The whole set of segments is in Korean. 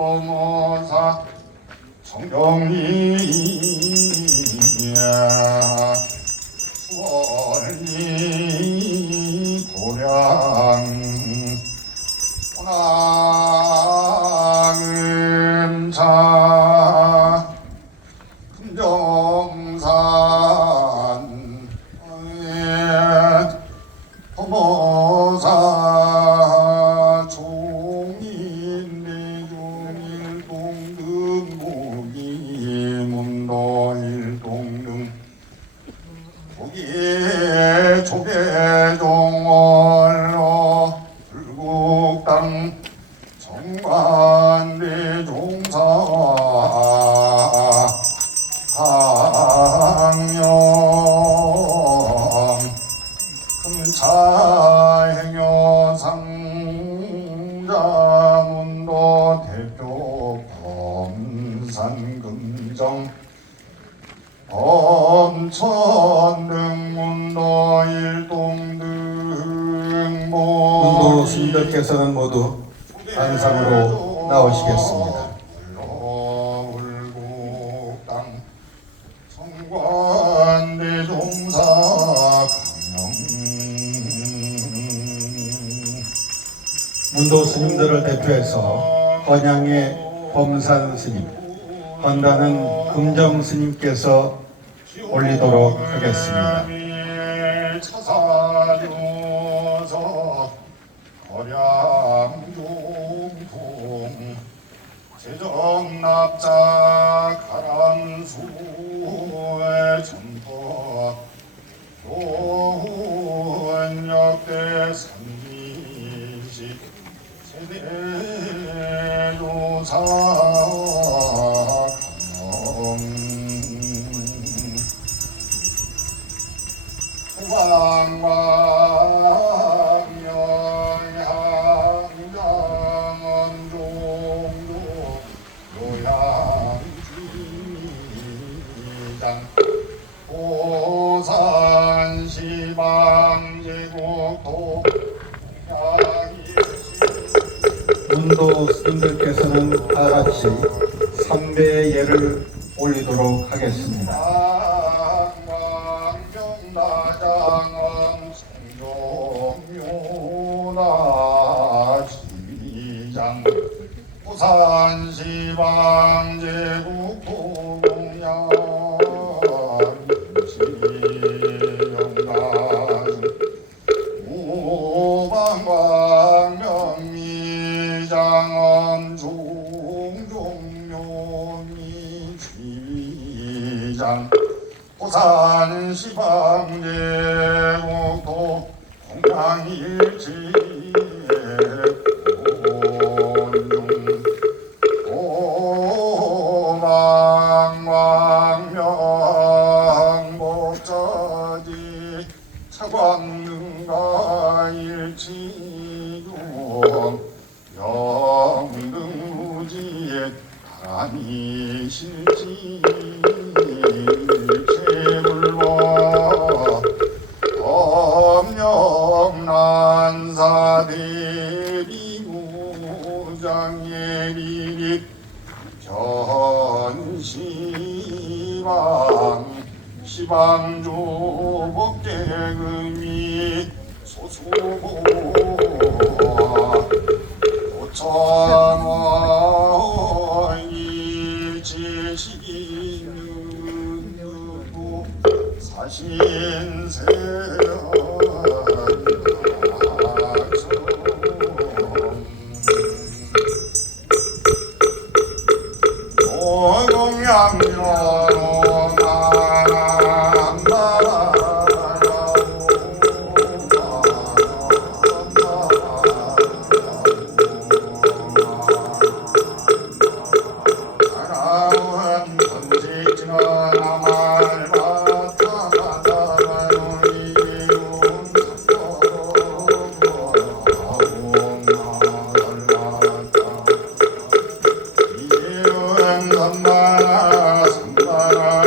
범어사 성경이야 수월리 고량 오나금차 금정산 범어사 종인내종일동등고기 문도일동등 고기 조계종월로 불국당 정관대종사 강령 금차행여상자문도 대표 범산금정 범천등문도 일동등 문도 스님들께서는 모두 안상으로 나오시겠습니다. 울곡당 성관대종사 강령 문도 스님들을 대표해서 건양의 범산 스님, 건단은 금정 스님께서 올리도록 하겠습니다. 차사주서 거량종통 제정납자 가람수의 전법 교훈역대 산기식 세대조사 강원 후방광명향장원 종도 요양지장 보산시방제국도 문도 스님들께서는 다같이 삼배의 예를 올리도록 하겠습니다. 강광경다장엄 성룡묘나지장 부산시방제국도공양지영당 우방광명미장엄 종종묘미지장 부산시방제국도 공양일지 오망왕명복자지 차광능가일지중 영등무지에 다니실지 범령난사대비무장예리릭 전시방 시방주복대금이 소수고 오천원이 지식이는 누구 사신세연 삼바라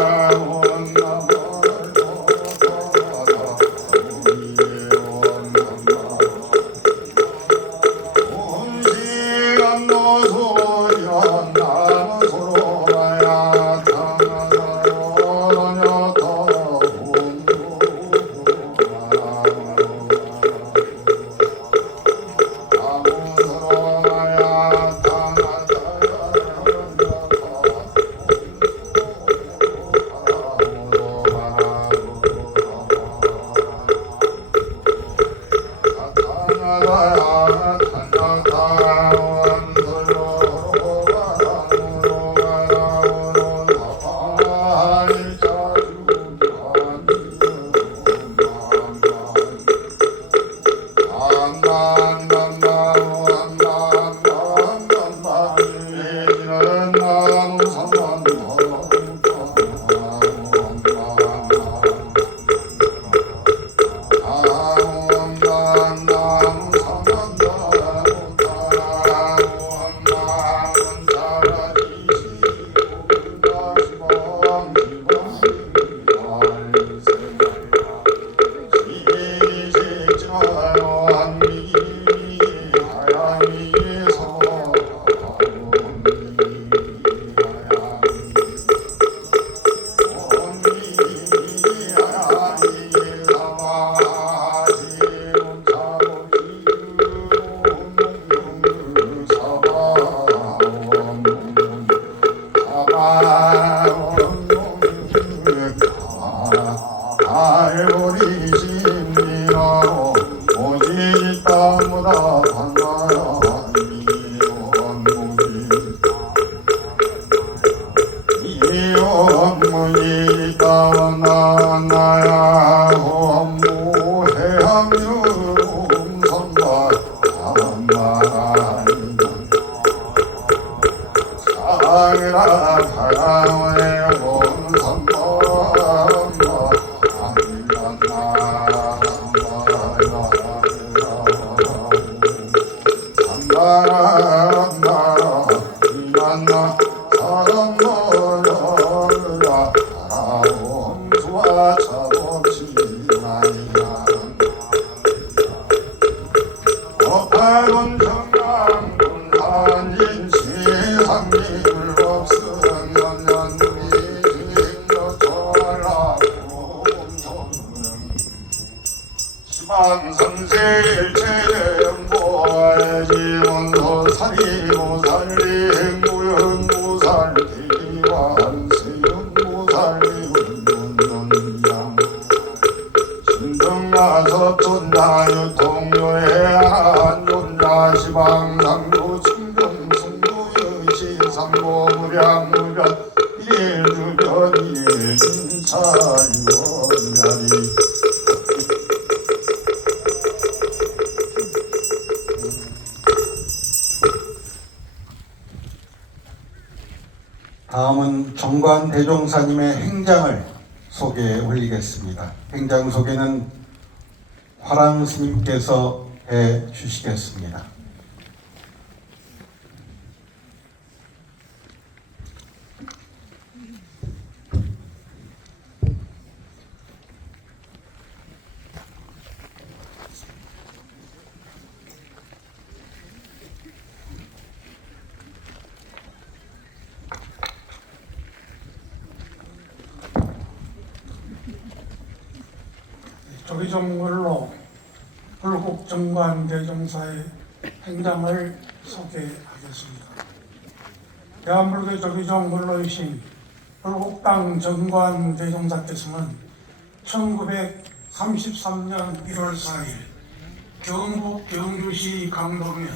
다음은 정관 대종사님의 행장을 소개해 올리겠습니다. 행장 소개는 화랑 스님께서 해 주시겠습니다. 조기종물로 불국정관대종사의 행장을 소개하겠습니다. 대한불교 조기종물로이신 불국당 정관대종사께서는 1933년 1월 4일 경북 경주시 강동면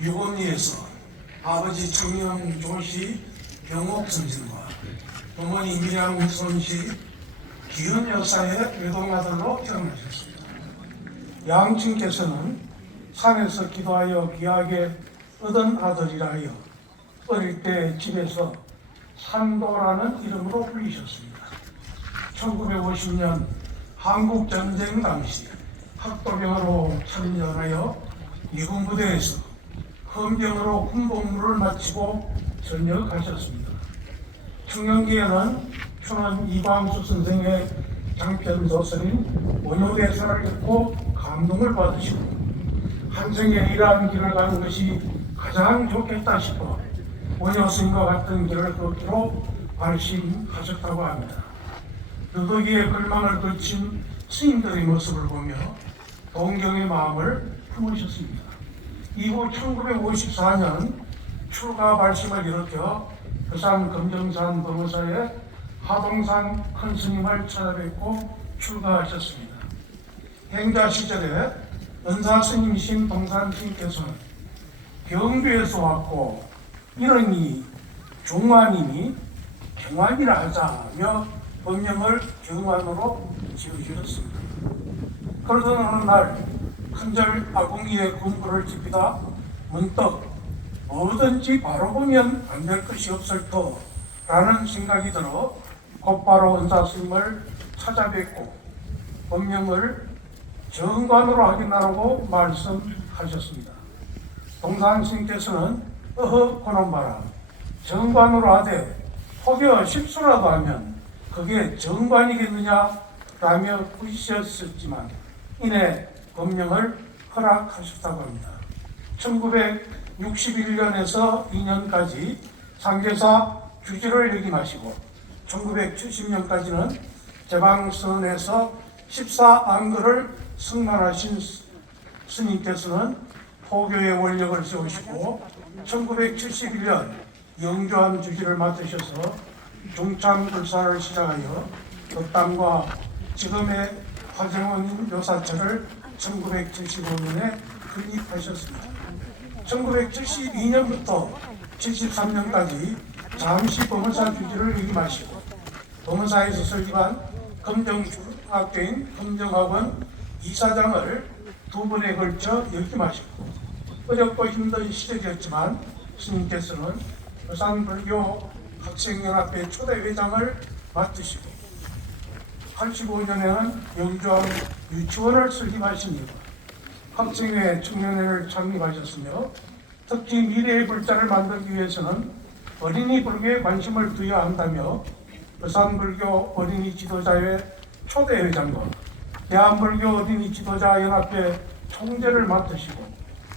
유원리에서 아버지 청영조씨 경옥선생과 어머니 밀양선씨 기은 여사의 외동아들로 태어나셨습니다. 양친께서는 산에서 기도하여 귀하게 얻은 아들이라 하여 어릴 때 집에서 산도라는 이름으로 불리셨습니다. 1950년 한국전쟁 당시 학도병으로 참전하여 미군 부대에서 헌병으로 군복무를 마치고 전역하셨습니다. 청년기에는 춘원 이광수 선생의 장편 소설인 원효대사를 읽고 감동을 받으시고 한생에 이러한 길을 가는 것이 가장 좋겠다 싶어 원효 스님과 같은 길을 걷기로 발심하셨다고 합니다. 누더기에 글망을 걸친 스님들의 모습을 보며 동경의 마음을 품으셨습니다. 이후 1954년 출가 발심을 일으켜 부산 금정산 범어사의 하동산 큰 스님을 찾아뵙고 출가하셨습니다. 행자 시절에 은사 스님이신 동산 스님께서는 경주에서 왔고 이름이 종환이니 경환이라 하자며 법명을 경환으로 지으셨습니다. 그러던 어느 날 큰절 아궁이에 군부를 지피다 문득 뭐든지 바로 보면 안 될 것이 없을 터라는 생각이 들어 곧바로 은사 스님을 찾아뵙고 법명을 정관으로 확인하라고 말씀하셨습니다. 동산 스님께서는 어허 그놈봐라 정관으로 하되 혹여 실수라도 하면 그게 정관이겠느냐 라며 부딪혔었지만 이내 법명을 허락하셨다고 합니다. 1961년에서 2년까지 상제사 주지를 역임하시고 1970년까지는 제방선에서 14안거를 승만하신 스님께서는 포교의 원력을 세우시고 1971년 영주한 주지를 맡으셔서 중창불사를 시작하여 덕담과 지금의 화정원인 묘사처를 1975년에 건립하셨습니다. 1972년부터 73년까지 잠시 범어사 주지를 역임하시고 범어사에서 설립한 금정중학교인 금정학원 이사장을 두 번에 걸쳐 역임하시고 어렵고 힘든 시절이었지만 스님께서는 부산불교 학생연합회 초대회장을 맡으시고 85년에는 영주항 유치원을 설립하십니다. 학생회 청년회를 창립하셨으며 특히 미래의 불자를 만들기 위해서는 어린이 불교에 관심을 두어야 한다며 부산불교 어린이 지도자회 초대회장과 대한불교 어린이 지도자 연합회 총재를 맡으시고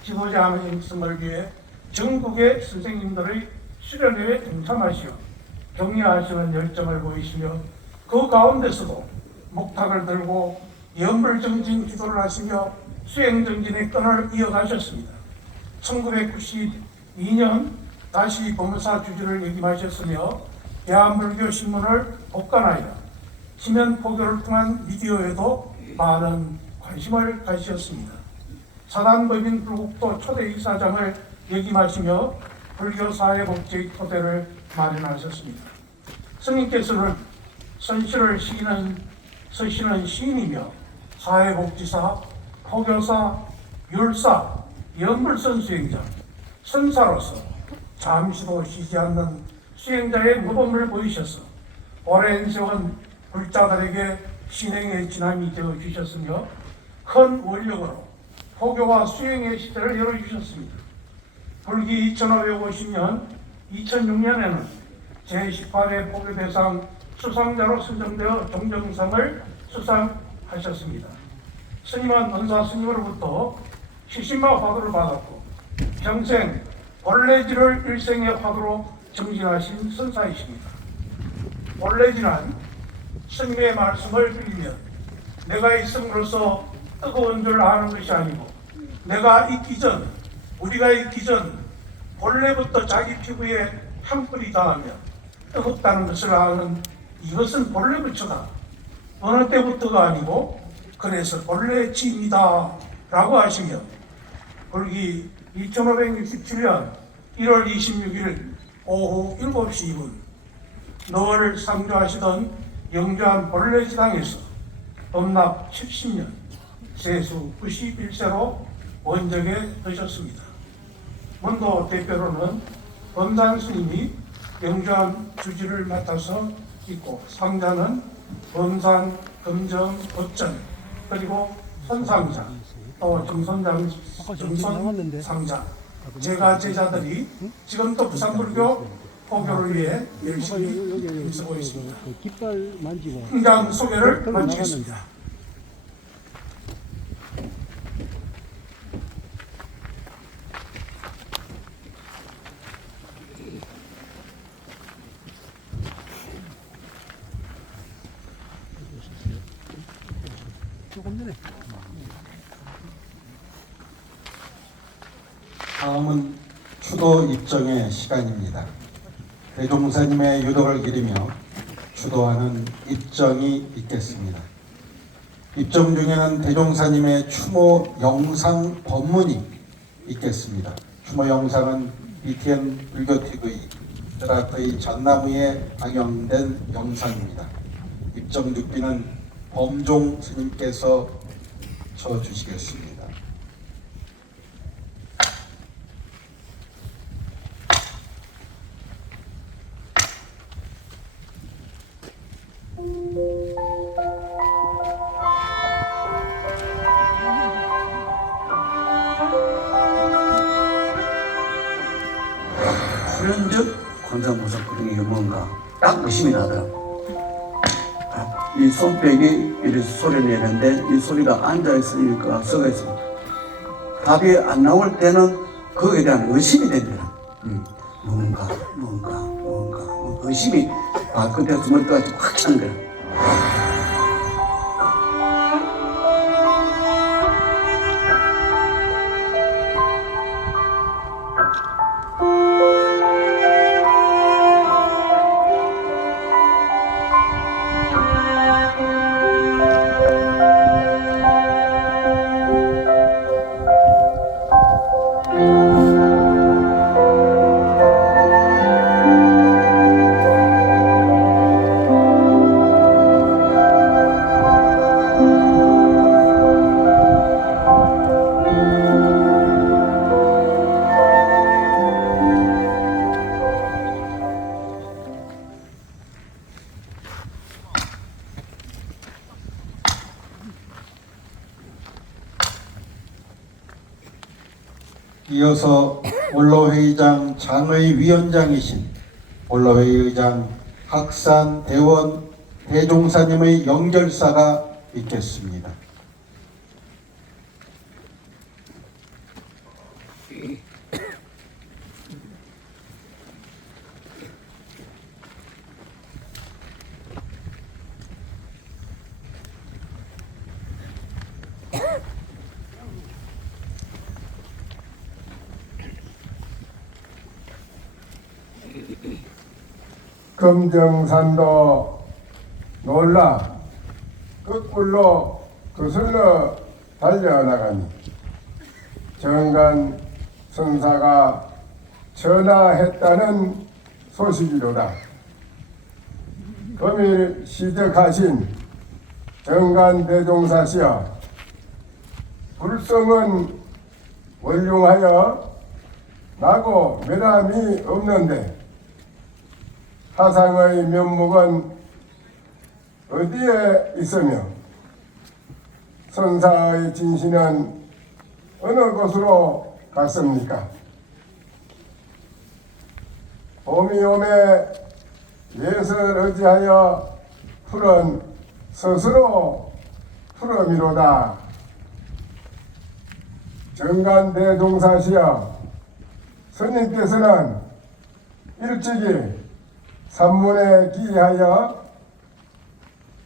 지도자 형성을 위해 전국의 선생님들의 수련회에 동참하시어 격려하시는 열정을 보이시며 그 가운데서도 목탁을 들고 연불정진 기도를 하시며 수행정진의 끈을 이어가셨습니다. 1992년 다시 법무사 주지를 역임하셨으며 대한불교 신문을 복간하여 지면 포교를 통한 미디어에도 많은 관심을 가지셨습니다. 사단법인 불국도 초대이사장을 역임하시며 불교사회복지의 토대를 마련하셨습니다. 스님께서는 선실을 서시는 시인이며 사회복지사, 포교사, 율사, 연불선 수행자, 선사로서 잠시도 쉬지 않는 수행자의 모범을 보이셔서 오랜 세월 불자들에게 신행의 진함이 되어 주셨으며 큰 원력으로 포교와 수행의 시대를 열어주셨습니다. 불기 2550년 2006년에는 제18회 포교대상 수상자로 선정되어 종정상을 수상하셨습니다. 스님은 은사 스님으로부터 70마 화두를 받았고 평생 본래지를 일생의 화두로 정진하신 선사이십니다. 본래지는 스님의 말씀을 빌리면 내가 있음으로써 뜨거운 줄 아는 것이 아니고 내가 있기 전, 우리가 있기 전 본래부터 자기 피부에 향불이 닿으면 뜨겁다는 것을 아는 이것은 본래 부처다. 어느 때부터가 아니고 그래서 본래 지입니다 라고 하시며 불기 2567년 1월 26일 오후 7시 2분 늘 상주하시던 영주한 본래지당에서 법납 70년 세수 91세로 원적에 드셨습니다. 원도 대표로는 범산 스님이 영주한 주지를 맡아서 있고 상자는 범산, 금정, 법전 그리고 선상자 또 정선상자 제가 제자들이 지금도 부산불교 포교를 위해 열심히 힘쓰고 있습니다. 깃발 만지고 현장 소개를 마치겠습니다. 조금 전에 다음은 추도 입정의 시간입니다. 대종사님의 유덕을 기리며 추도하는 입정이 있겠습니다. 입정 중에는 대종사님의 추모 영상 법문이 있겠습니다. 추모 영상은 BTN 불교TV 드라트의 전나무에 방영된 영상입니다. 입정 듣기는 범종 스님께서 쳐주시겠습니다. 불현즉 관상보살 그림이 뭔가 딱 의심이 나더라고. 이 손뼉이 이렇게 소리를 내는데 이 소리가 앉아있으니까 서가있으니까 답이 안 나올 때는 거기에 대한 의심이 된다. 뭔가 의심이 발끝에서 머리까지 확 차는 거야. 이어서 원로회의장 장의위원장이신 원로회의장 학산 대원 대종사님의 영절사가 있겠습니다. 금정산도 놀라 끝불로 거슬러 달려나가니 정관 선사가 전하했다는 소식이로다. 금일 시적하신 정관 대종사시여, 불성은 원륭하여 나고 매람이 없는데 하상의 면목은 어디에 있으며 선사의 진신은 어느 곳으로 갔습니까? 봄이 오매 예설 의지하여 풀은 스스로 풀음이로다. 정관대종사시여, 스님께서는 일찍이 산문에 기하여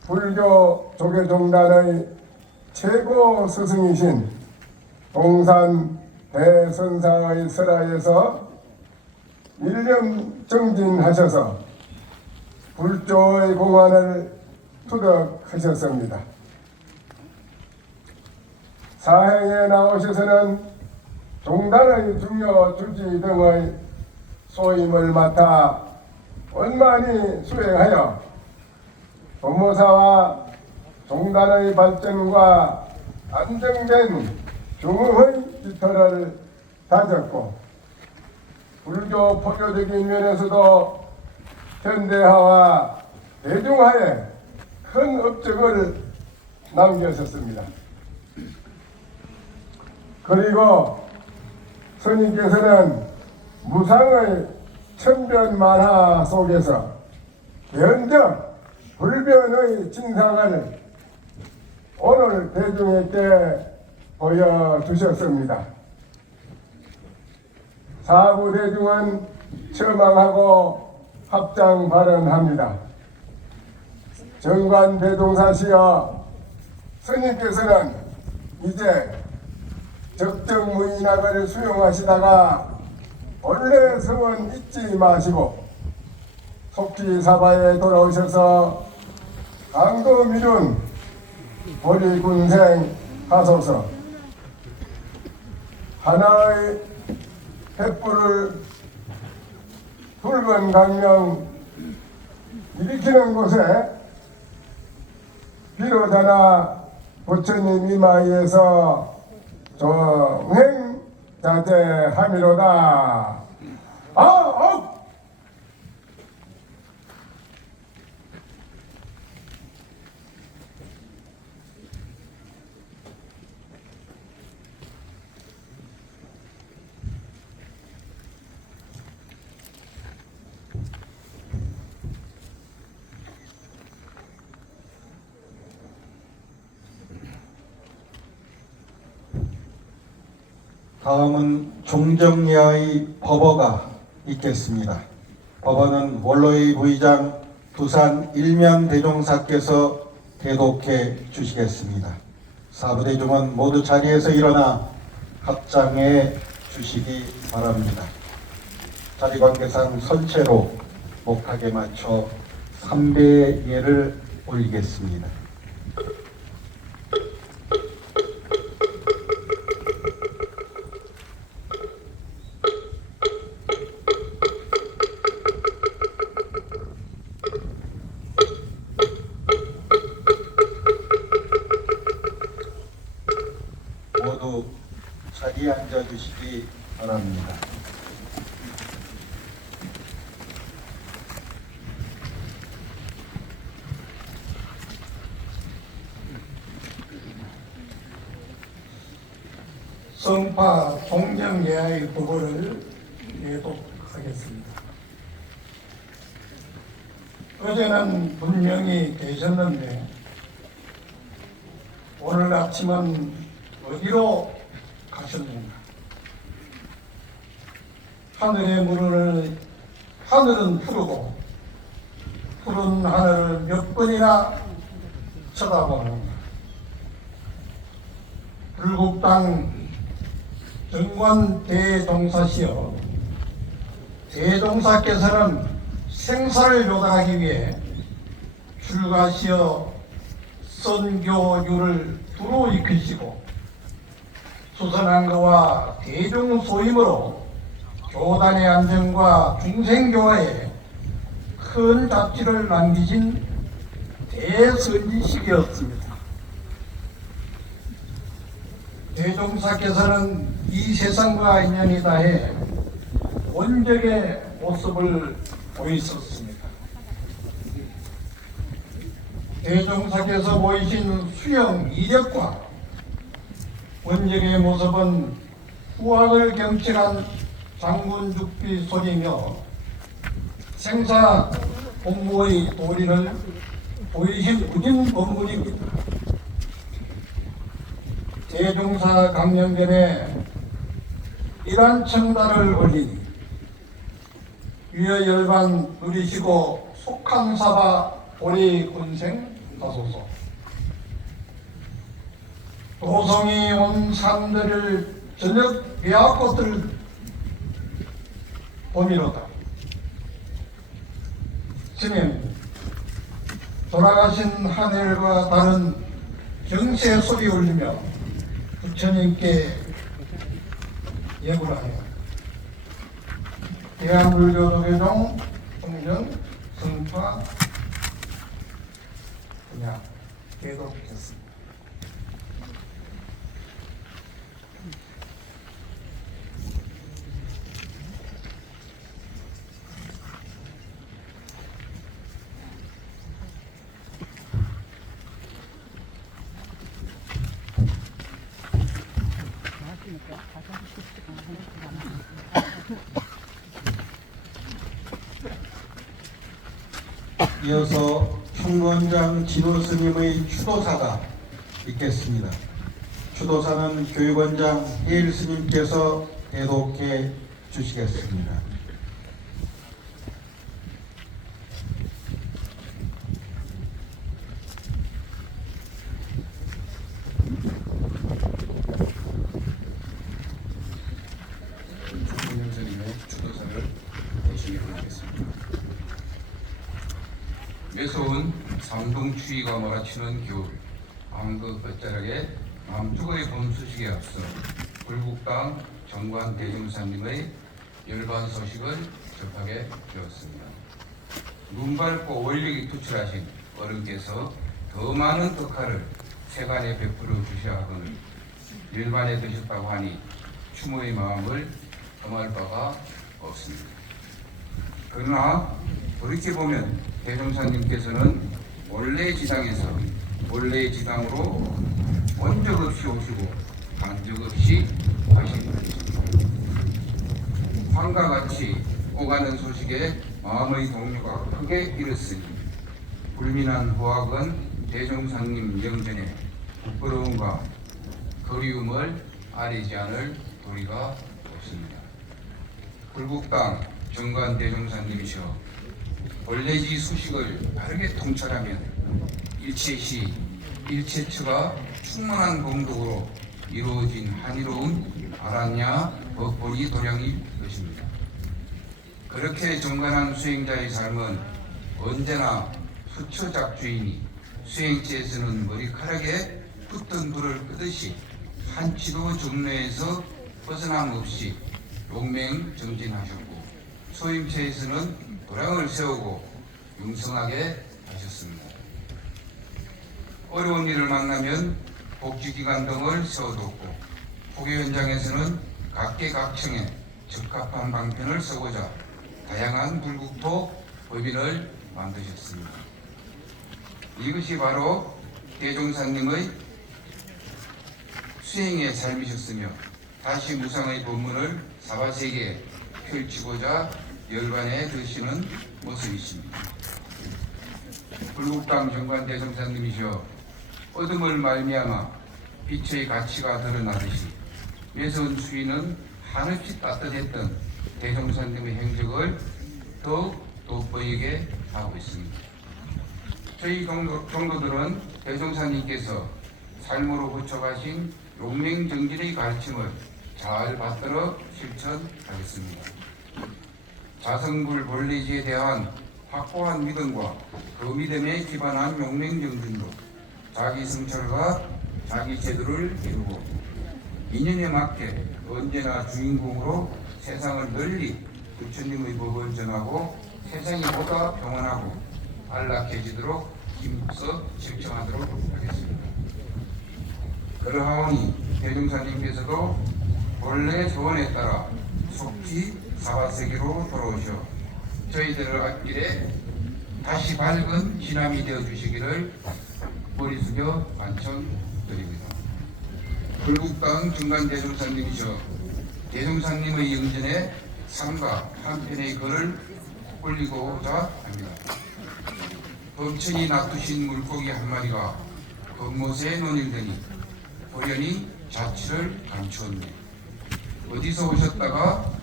불교 조계종단의 최고 스승이신 동산 대선사의 설하에서 일념 정진하셔서 불조의 공안을 투득하셨습니다. 사행에 나오셔서는 종단의 중요 주지 등의 소임을 맡아 원만히 수행하여 법무사와 종단의 발전과 안정된 중흥의 기틀을 다졌고, 불교 포교적인 면에서도 현대화와 대중화에 큰 업적을 남기셨습니다. 그리고 스님께서는 무상의 천변만화 속에서 변적 불변의 진상을 오늘 대중에게 보여주셨습니다. 사부 대중은 처망하고 합장 발언합니다. 정관 대종사시여, 스님께서는 이제 적정무인학을 수용하시다가 원래 성은 잊지 마시고 속히 사바에 돌아오셔서 강도 미룬 보리군생 하소서. 하나의 횃불을 붉은 강령 일으키는 곳에 비로자나 부처님 이마에서 정행자제함이로다. 다음은 종정리의 법어가 있겠습니다. 법어는 원로의 부의장 두산 일면 대종사께서 대독해 주시겠습니다. 사부대중은 모두 자리에서 일어나 합장해 주시기 바랍니다. 자리관계상 선체로 목탁에 맞춰 3배의 예를 올리겠습니다. 모두 자리에 앉아주시기 바랍니다. 성파 동정예의 법을 예독하겠습니다. 어제는 분명히 계셨는데 오늘 아침은 어디로 가셨는가? 하늘의 문을 하늘은 푸르고 푸른 하늘을 몇 번이나 쳐다보는가? 불국당 정관 대종사시여, 대종사께서는 생사를 요당하기 위해 출가시어 선교유를 두루 이끄시고 수선한 거와 대중소임으로 교단의 안정과 중생교화에 큰 잡지를 남기신 대선지식이었습니다. 대종사께서는 이 세상과 인연이 다해 원적의 모습을 보이셨습니다. 대종사께서 보이신 수영 이력과 원적의 모습은 후학을 경칠한 장군죽비 소리며 생사 공무의 도리를 보이신 우진 본문입니다. 대종사 강령전에 이란 청달을 올리니 위여 열반 누리시고 속한사바 보리 군생 하소서. 도성이 온 산들을 저녁 배아꽃들 봄이로다. 스님, 돌아가신 하늘과 다른 경세 소리 울리며 부처님께 예불하여 대한불교도교종 통전 성파 그냥 계독했습니다. 이어서 총무원장 진호 스님의 추도사가 있겠습니다. 추도사는 교육원장 해일 스님께서 대독해 주시겠습니다. 총무원장 스님의 추도사를 모시게 하겠습니다. 매서운 상동추위가 몰아치는 겨울, 암그 끝자락에 남쪽의 봄 소식에 앞서 불국당 정관 대종사님의 열반 소식을 접하게 되었습니다. 눈 밝고 원력이 투출하신 어른께서 더 많은 덕화를 세간에 베풀어 주셔야 하거늘 열반에 드셨다고 하니 추모의 마음을 금할 바가 없습니다. 그러나 돌이켜보면 대종사님께서는 원래 지당에서 원래 지당으로 온 적 없이 오시고 간 적 없이 가신 분이십니다. 황과 같이 오가는 소식에 마음의 동료가 크게 일었으니 불민한 후학은 대종사님 영전에 부끄러움과 그리움을 아리지 않을 도리가 없습니다. 불국당 정관 대종사님이셔 원래지 수식을 바르게 통찰하면 일체시 일체처가 충만한 공덕으로 이루어진 한이로운 아라냐 법보리 도량일 것입니다. 그렇게 정관한 수행자의 삶은 언제나 수처작주이니 수행체에서는 머리카락에 붙은 불을 끄듯이 한치도 정례에서 벗어남 없이 용맹정진하셨고 소임체에서는 도량을 세우고 융성하게 하셨습니다. 어려운 일을 만나면 복지기관 등을 세워뒀고 포교 현장에서는 각계각층에 적합한 방편을 쓰고자 다양한 불국토 법인을 만드셨습니다. 이것이 바로 대종사님의 수행의 삶이셨으며 다시 무상의 법문을 사바세계에 펼치고자 열반에 드시는 모습이십니다. 불국당 정관대성사님이시여 어둠을 말미암아 빛의 가치가 드러나듯이 매서운 추위는 한없이 따뜻했던 대종사님의 행적을 더욱 돋보이게 하고 있습니다. 저희 종도들은 대종사님께서 삶으로 붙여가신 용맹정진의 가르침을 잘 받들어 실천하겠습니다. 자성불 본래지에 대한 확고한 믿음과 그 믿음에 기반한 용맹정진으로 자기 성찰과 자기 제도를 이루고 인연에 맞게 언제나 주인공으로 세상을 널리 부처님의 법을 전하고 세상이 보다 평안하고 안락해지도록 힘써 실천하도록 하겠습니다. 그러하오니 대종사님께서도 본래 소원에 따라 속히 사바세계로 돌아오셔 저희들을 앞길에 다시 밝은 진함이 되어 주시기를 머리 숙여 만청드립니다. 불국당 중간대종사님이셔 대종사님의 영전에 삶과 한편의 글을 올리고자 합니다. 범천이 놔두신 물고기 한 마리가 검못에 논일더니 호련히 자취를 감추었네. 어디서 오셨다가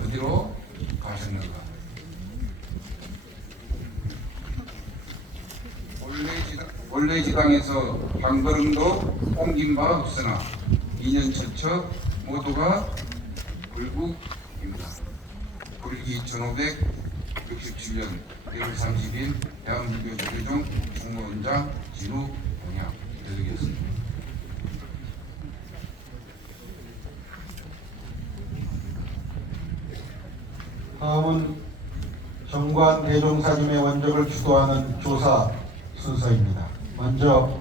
어디로 가셨는가. 원래 지당에서 한 걸음도 옮긴 바 없으나 2년 처처 모두가 불국입니다. 불기 1567년 1월 30일 대한민국 조계종 총무원장 진우 공약 드리겠습니다. 다음은 정관 대종사님의 원적을 주도하는 조사 순서입니다. 먼저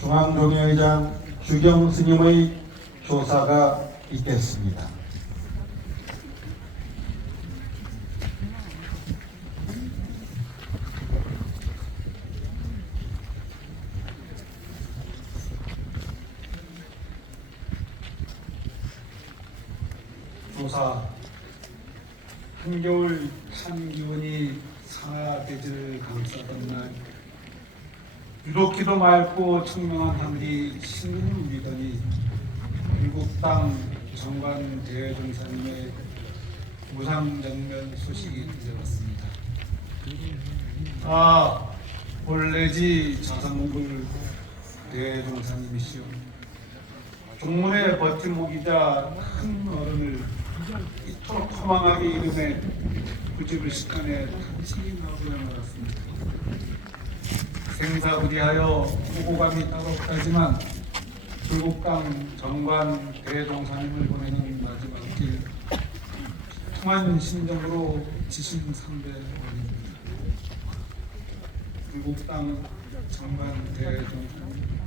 중앙종회의장 주경 스님의 조사가 있겠습니다. 조사 한겨울 찬 기온이 상하대지를 감싸던 날 유독히도 맑고 청명한 하늘이 신금을 울리더니 불국당 정관 대종사님의 무상정면 소식이 들려왔습니다. 본래지 자상공불 대종사님이시오. 종문의 버팀목이자 큰 어른을 이토록 허망하게 이름에 구집을 시간에 탄식이 나오고 말았습니다. 생사부리하여 호감이 따로 없다지만 불국당 정관 대종사님을 보내는 마지막 길 통한 심정으로 지심상대 올립니다. 불국당 정관 대종사님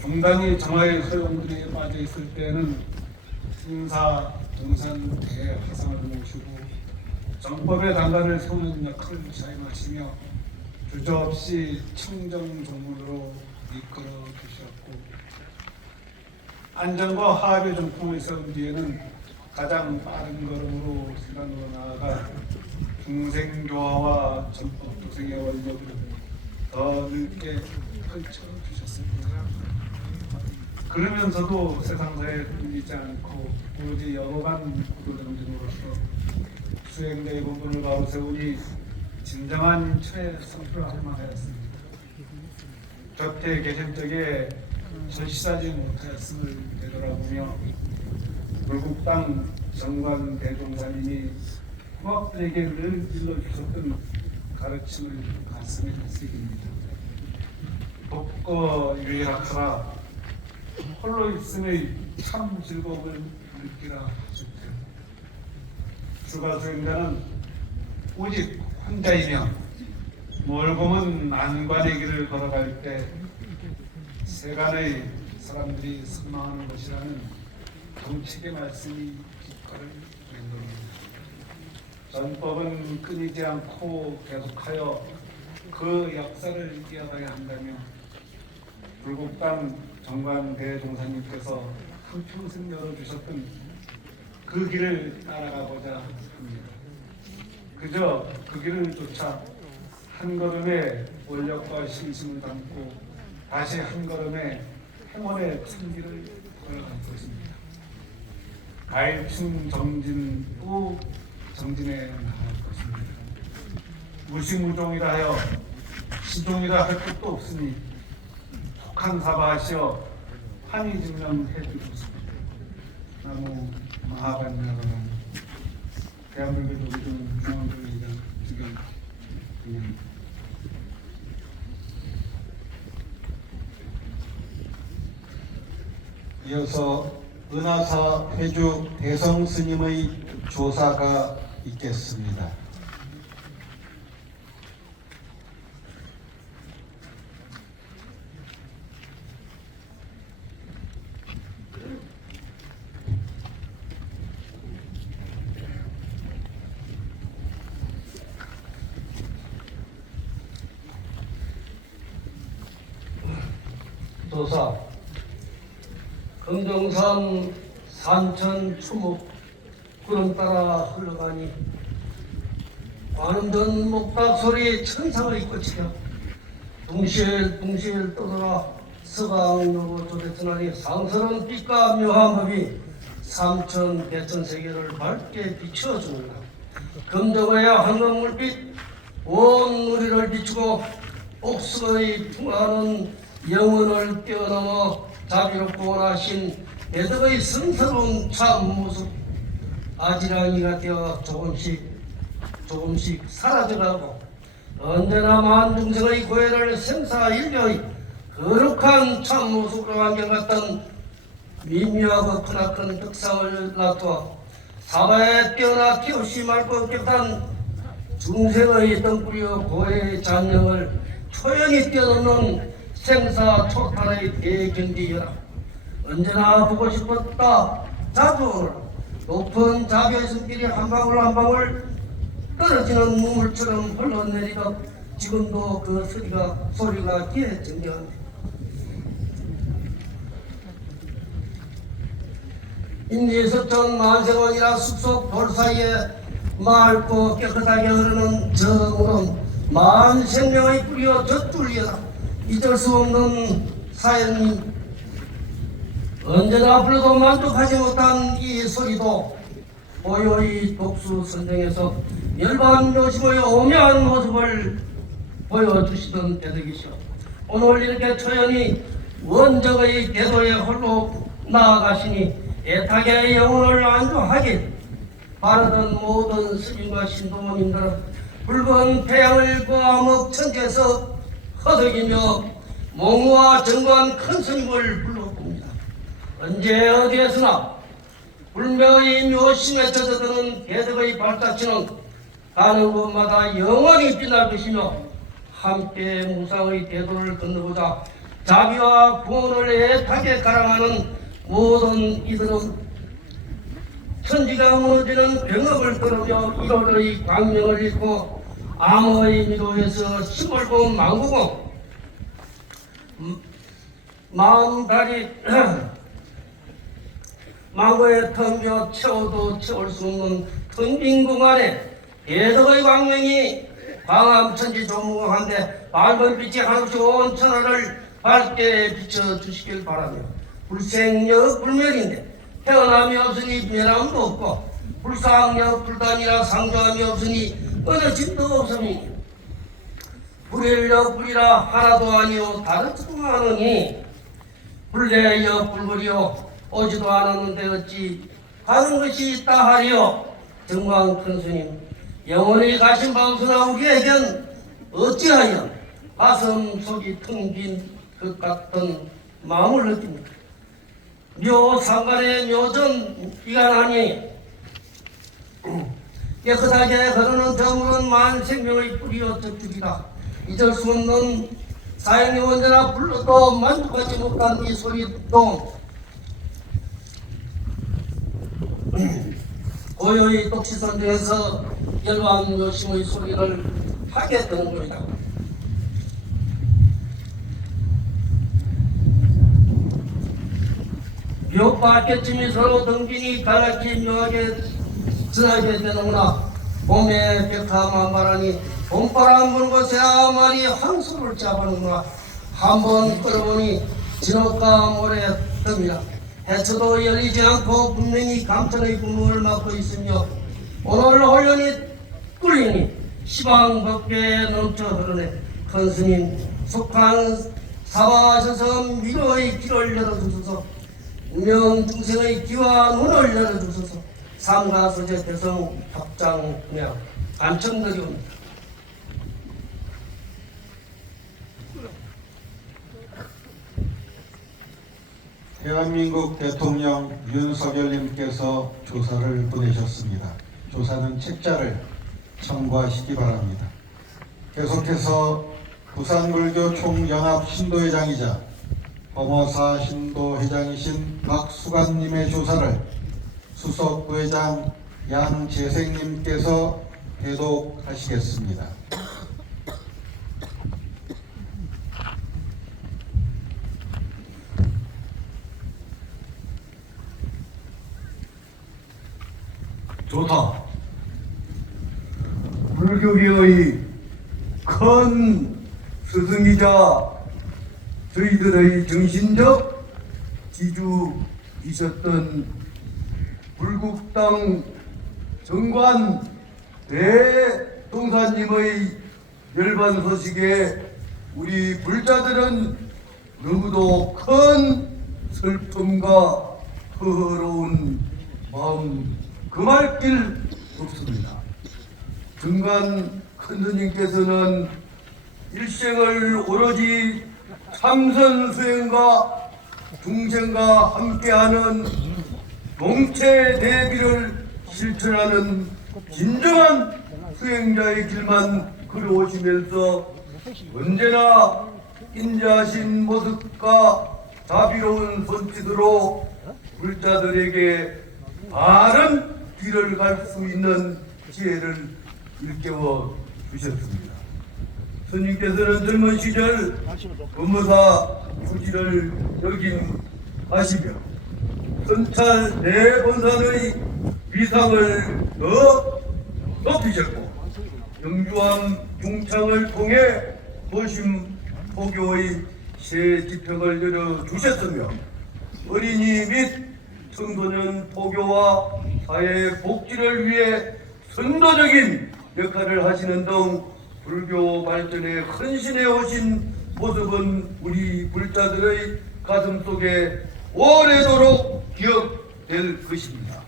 종단이 정화의 소용돌이에 빠져 있을 때는 승사 동산 대화상을 모시고 정법의 단가를 세우는 역할을 자임하시며 주저없이 청정종문으로 이끌어 주셨고 안정과 화합의 정통을 세운 뒤에는 가장 빠른 걸음으로 세상으로 나아가 중생교화와 전법 도생의 원력을 더 넓게 펼쳐주셨습니다. 그러면서도 세상사에 뚫리지 않고 오로지 여러간 구도정진으로서 수행자의 본분을 바로 세우니 진정한 처의 선포를 할 만하였습니다. 곁에 계신 적에 절실하지 못하였음을 되돌아보며 불국당 정관 대종사님이 후학들에게 늘 일러주셨던 가르침을 가슴에 새깁니다. 돕고 유일하라 홀로 있음의 참 즐거움을 느끼라 하셨대. 주가 수행자는 오직 혼자이며 멀고먼 안관의 길을 걸어갈 때 세간의 사람들이 선망하는 것이라는 정책의 말씀이 깃발을 맴돕니다. 전법은 끊이지 않고 계속하여 그 역사를 이어가야 한다며 불국당 정관 대종사님께서 그 평생 열어주셨던 그 길을 따라가고자 합니다. 그저 그 길을 쫓아 한 걸음의 원력과 신심을 담고 다시 한 걸음의 행원의 승기를 걸어갈 것입니다. 가일충 정진 또 정진해 나갈 것입니다. 무시무종이라 하여 시종이라 할 것도 없으니 독한사바하시어 환희증명해 주셨습니다. 나무 마하반야라는 대한민국 노동 중앙교회장 주경 그냥 이어서 은하사 회주 대성 스님의 조사가 있겠습니다. 조사 금정산 산천 추목 구름 따라 흘러가니 관음전 목박 소리 천상의 꽃이여 둥실둥실 떠돌아 서강로고 조대천하니 상스러운 빛과 묘한 법이 삼천 대천 세계를 밝게 비추어줍니다. 금정의 황금물빛 온 우리를 비추고 옥석의 풍하는 영혼을 뛰어넘어 자비롭고 원하신 대덕의 성스러운 참 모습 아지랑이가 되어 조금씩 사라져가고 언제나 만중생의 고해를 생사일려의 거룩한 참 모습으로 안겨갔던 미묘하고 크나큰 덕상을 놔두어 사바에 뛰어나 기없이 맑고 깨끗한 중생의 덩굴이여 고해의 잔영을 초연히 뛰어넘는 생사초탈의 대경지여라. 언제나 보고 싶었다. 자주 오늘 높은 자비의 숨길이 한 방울 한 방울 떨어지는 눈물처럼 흘러내리듯 지금도 그 소리가 귀에 정겨운데 인리서천 만세원이라 숲속 돌 사이에 맑고 깨끗하게 흐르는 정물은 만 생명의 뿌리여 젖줄이여라. 잊을 수 없는 사연이 언제나 불러도 만족하지 못한 이 소리도 고요히 독수 선정에서 열반 요심의 오묘한 모습을 보여주시던 대덕이시오. 오늘 이렇게 초연히 원적의 대도에 홀로 나아가시니 애타게 영혼을 안주하길 바라던 모든 스님과 신도님들은 붉은 태양을 그 암흑 천지에서 허덕이며 몽무와 정관 큰 스님을 불러봅니다. 언제 어디에서나 불명의 묘심에 젖어드는 대덕의 발자취는 가는 곳마다 영원히 빛날 것이며 함께 무상의 대도를 건너보자 자비와 구원을 애타게 가랑하는 모든 이들은 천지가 무너지는 병업을 떨으며 1월의 광명을 잃고 암의 미도에서 시골고 망구고 마음다리 망고에 텅겨 채워도 채울 수 없는 텅 빈 공간에 대덕의 광명이 광암천지 조무한데 밝은 빛이 한없이 온 천하를 밝게 비춰주시길 바라며 불생력 불멸인데 태어남이 없으니 멸함도 없고 불상력 불단이라 상조함이 없으니 끊어짐도 없으니 불일력 불이라 하나도 아니요 다르지도 않으니 불례역 불불이요 오지도 않았는데 어찌 가는 것이 있다 하리요. 정광 큰 스님 영원히 가신 방수나 우리에겐 어찌하여 가슴 속이 텅 빈 것 같던 마음을 느낍니까? 묘상간의 묘전 이간하니 깨끗하게 흐르는 저물은 만생명의 뿌리여 적죽이다. 잊을 수 없는 사형이 언제나 불러도 만족하지 못한 이 소리도 고요히 독시선정에서 열반 요심의 소리를 하게 되는 겁니다. 묘받겠지만 서로 등빈이 갈라지 묘하게 지나게 되는구나. 봄에 백화만바라니 봄바람 부는 곳에 아마리 항소를 잡아는구나. 한번 끌어보니 진흙과 모래 뜸이라. 해초도 열리지 않고 분명히 감천의 구멍을 막고 있으며 오늘 혼련이 꿀리니 시방 밖에 넘쳐 흐르네. 큰 스님 속한 사바하셔서 미로의 길을 열어주소서. 운명 중생의 귀와 눈을 열어주소서. 삼가 소재 대성 합장 그냥 간청드리옵니다. 대한민국 대통령 윤석열님께서 조사를 보내셨습니다. 조사는 책자를 첨부하시기 바랍니다. 계속해서 부산불교 총연합 신도회장이자 범어사 신도회장이신 박수관님의 조사를 수석 부회장 양재생님께서 대독하시겠습니다. 조사. 불교계의 큰 스승이자 저희들의 정신적 지주이셨던 불국당 정관 대동사님의 열반 소식에 우리 불자들은 너무도 큰 슬픔과 허허로운 마음 금할 길 없습니다. 정관 큰스님께서는 일생을 오로지 참선 수행과 중생과 함께하는 동체 대비를 실천하는 진정한 수행자의 길만 걸어오시면서 언제나 인자하신 모습과 자비로운 손짓으로 불자들에게 바른 길을 갈 수 있는 지혜를 일깨워 주셨습니다. 스님께서는 젊은 시절 법무사 부지를 역임하시며 선찰 대본산의 위상을 더 높이셨고 영주함 중창을 통해 도심 포교의 새 지평을 열어주셨으며 어린이 및 청소년 포교와 사회 복지를 위해 선도적인 역할을 하시는 등 불교 발전에 헌신해 오신 모습은 우리 불자들의 가슴 속에 오래도록 기억될 것입니다.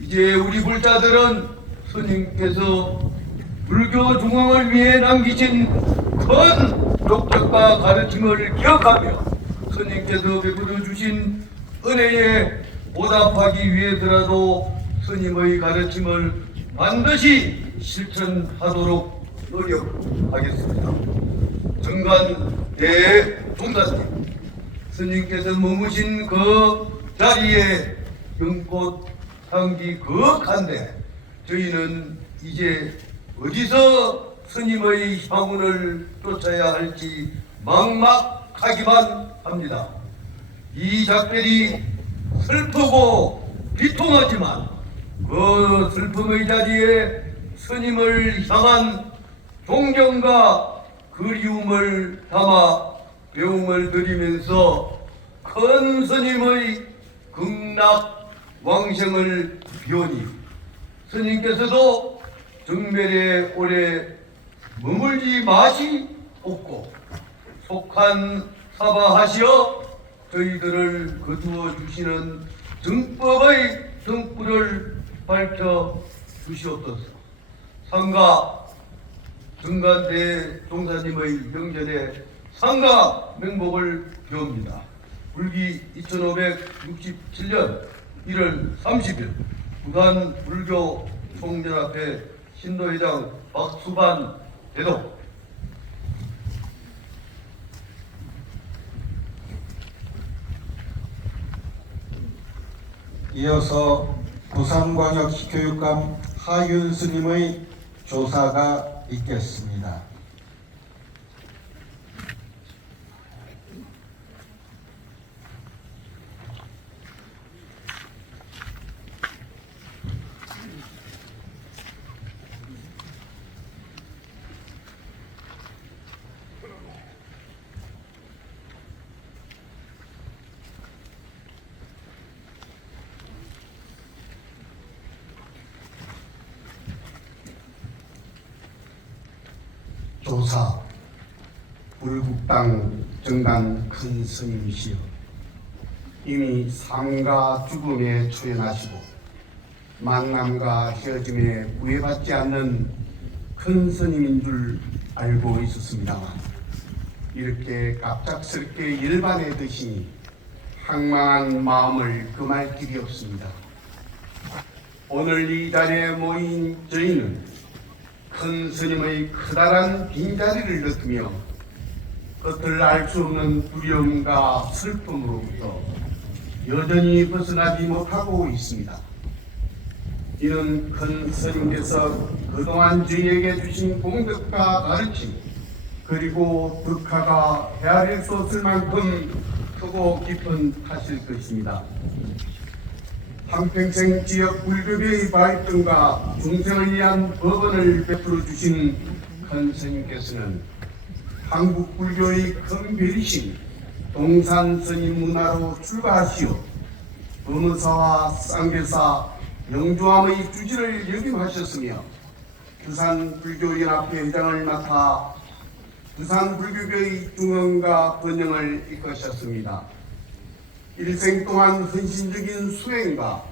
이제 우리 불자들은 스님께서 불교 중흥을 위해 남기신 큰 족적과 가르침을 기억하며 스님께서 베풀어 주신 은혜에 보답하기 위해서라도 스님의 가르침을 반드시 실천하도록 노력하겠습니다. 정관 대종사님 스님께서 머무신 그 자리에 연꽃 향기 거룩한데 저희는 이제 어디서 스님의 향운을 쫓아야 할지 막막하기만 합니다. 이 작별이 슬프고 비통하지만 그 슬픔의 자리에 스님을 향한 존경과 그리움을 담아 배웅을 드리면서 큰 스님의 극락 왕생을 비오니 스님께서도 정멸에 오래 머물지 마시옵고 속한 사바하시어 저희들을 거두어 주시는 정법의 등불을 밝혀 주시옵소서. 상가 정관대 동사님의 명절에 상가 명복을 비옵니다. 불기 2567년 1월 30일 부산 불교 총연합회 신도회장 박수반 대독. 이어서 부산광역시 교육감 하윤 스님의 조사가 있겠습니다. 조사 불국당 정당 큰 스님이시여 이미 삶과 죽음에 초연하시고 만남과 헤어짐에 구애받지 않는 큰 스님인 줄 알고 있었습니다만 이렇게 갑작스럽게 일반에 드시니 황망한 마음을 금할 길이 없습니다. 오늘 이 자리에 모인 저희는 큰 스님의 커다란 빈자리를 느끼며 겉을 알 수 없는 두려움과 슬픔으로부터 여전히 벗어나지 못하고 있습니다. 이는 큰 스님께서 그동안 저희에게 주신 공덕과 가르침 그리고 덕화가 헤아릴 수 없을 만큼 크고 깊은 탓일 것입니다. 한평생 지역 불교계의 발전과 중생을 위한 법원을 베풀어 주신 큰 스님께서는 한국 불교의 큰 별이신 동산 스님 문화로 출가하시어 법무사와 쌍계사 영주함의 주지를 역임하셨으며 부산불교연합회 회장을 맡아 부산불교계의 중흥과 번영을 이끄셨습니다. 일생 동안 헌신적인 수행과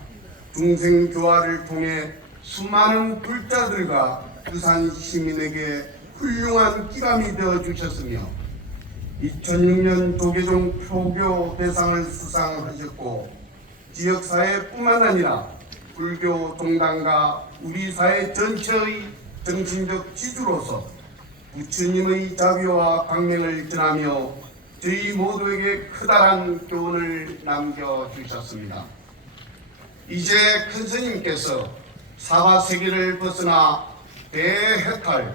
중생교화를 통해 수많은 불자들과 부산 시민에게 훌륭한 기감이 되어 주셨으며 2006년 조계종 표교 대상을 수상하셨고 지역사회뿐만 아니라 불교 종단과 우리 사회 전체의 정신적 지주로서 부처님의 자비와 광명을 전하며 저희 모두에게 커다란 교훈을 남겨주셨습니다. 이제 큰 스님께서 사바세계를 벗어나 대해탈,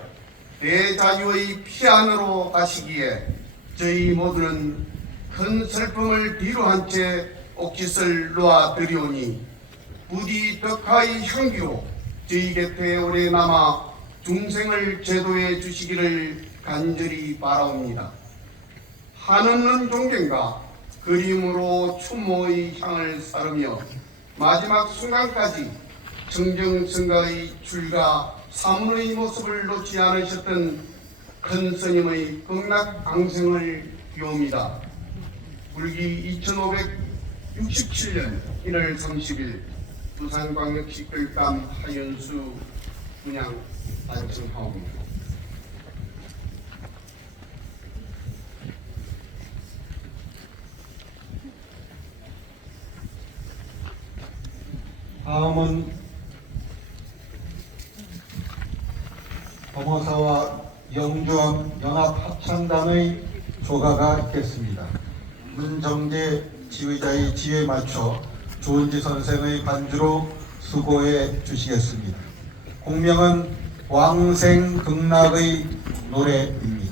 대자유의 피안으로 가시기에 저희 모두는 큰 슬픔을 뒤로 한 채 옥짓을 놓아드리오니 부디 덕화의 향기로 저희 곁에 오래 남아 중생을 제도해 주시기를 간절히 바라옵니다. 한없는 존경과 그림으로 추모의 향을 사르며 마지막 순간까지 청정성가의 줄과 사문의 모습을 놓지 않으셨던 큰 스님의 극락앙생을 비옵니다. 불기 2567년 1월 30일 부산광역시 교육감 하윤수 분양 반청하옵니다. 다음은 법무사와 영주함 연합합창단의 조가가 있겠습니다. 문정대 지휘자의 지휘에 맞춰 조은지 선생의 반주로 수고해 주시겠습니다. 공명은 왕생극락의 노래입니다.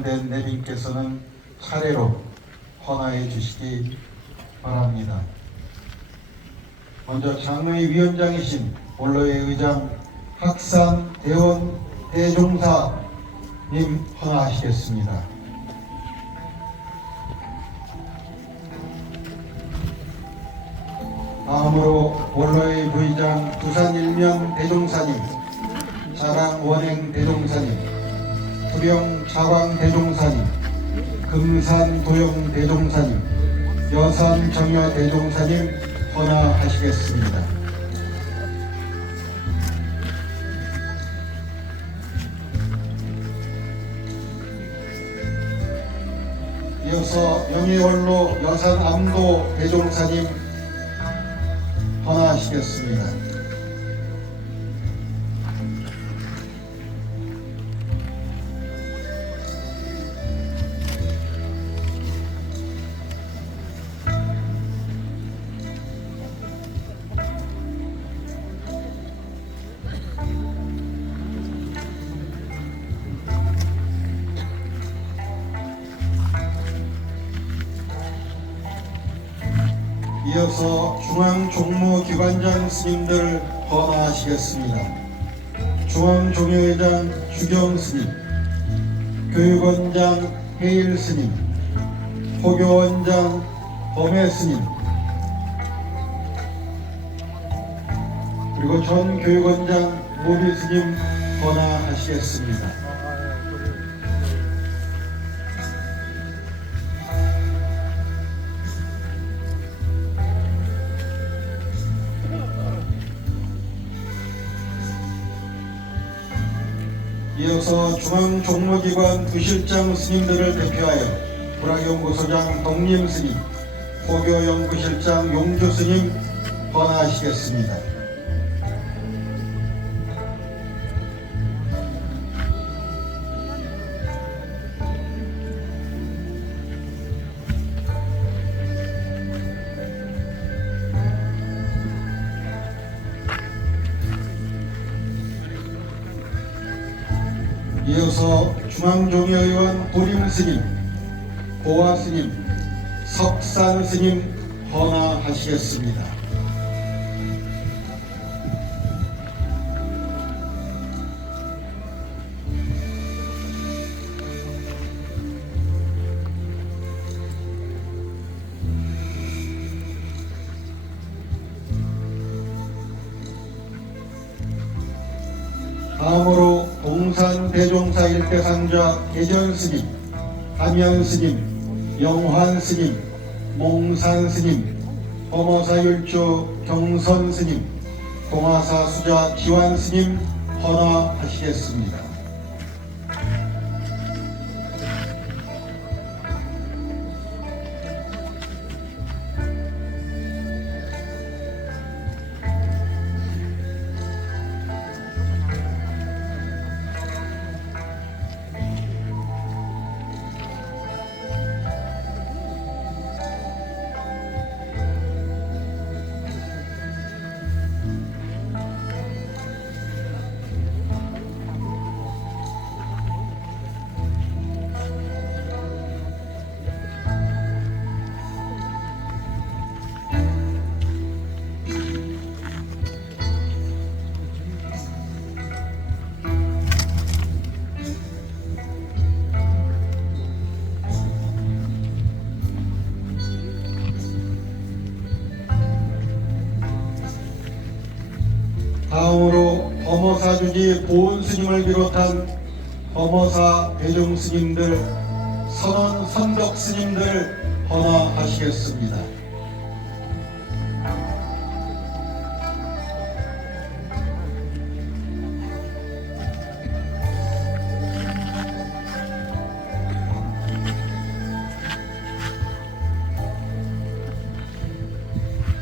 선정된 내빈께서는 차례로 헌화해 주시기 바랍니다. 먼저 장로위원장이신 원로의 의장 학산 대원 대종사님 헌화하시겠습니다. 다음으로 원로의 부의장 두산일면 대종사님, 자랑 원행 대종사님, 부령 자광 대종사님, 금산 도영 대종사님, 여산 정여 대종사님 헌화하시겠습니다. 이어서 명예원로 여산 암도 대종사님 헌화하시겠습니다. 이어서 중앙종무기관장 스님들 헌화하시겠습니다. 중앙종회의장 주경 스님, 교육원장 해일 스님, 포교원장 범해 스님, 그리고 전 교육원장 모비 스님 헌화하시겠습니다. 이어서 중앙종무기관 부실장 스님들을 대표하여 불학연구소장 덕림 스님, 포교연구실장 용주 스님 헌화하시겠습니다. 이어서 중앙종회의원 보림스님, 고화스님, 석산스님 헌화하시겠습니다. 다음으로 동산 대종사 일대 상좌 계전 스님, 함연 스님, 영환 스님, 몽산 스님, 범어사 율주 경선 스님, 동화사 수자 기환 스님 헌화하시겠습니다. 다음으로 범어사주지 보은스님을 비롯한 범어사 대종스님들, 선원 선덕스님들 헌화하시겠습니다.